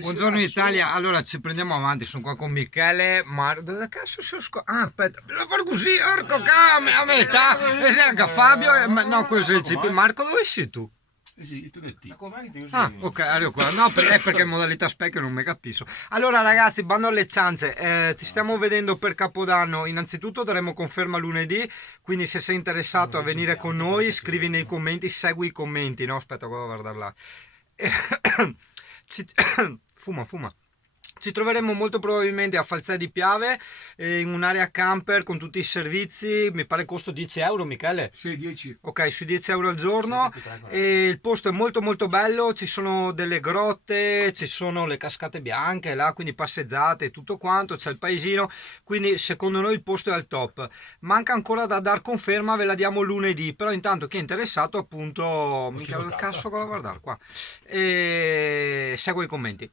Buongiorno Italia, allora ci prendiamo avanti, sono qua con Michele, ma dove cazzo sono aspetta, devo fare così, orco came, a metà, e neanche Fabio, no questo è il CP, Marco dove sei tu? Sì, tu che ti? Ah, ok, arrivo qua. No, perché in modalità specchio non mi capisco. Allora, ragazzi, bando alle ciance. Ci stiamo vedendo per Capodanno. Innanzitutto daremo conferma lunedì. Quindi, se sei interessato a venire con noi, scrivi nei commenti, segui i commenti. No, aspetta, vado a guardare là. Ci- Fuma, fuma. Ci troveremo molto probabilmente a Falzè di Piave, in un'area camper con tutti i servizi. Mi pare costo 10 euro, Michele. Sì, 10. Ok, su 10 euro al giorno. E il posto è molto molto bello, ci sono delle grotte, ci sono le cascate bianche là, quindi passeggiate e tutto quanto, c'è il paesino, quindi secondo noi il posto è al top. Manca ancora da dar conferma, ve la diamo lunedì, però intanto chi è interessato appunto, mica il cazzo cosa guardare qua, e segue i commenti.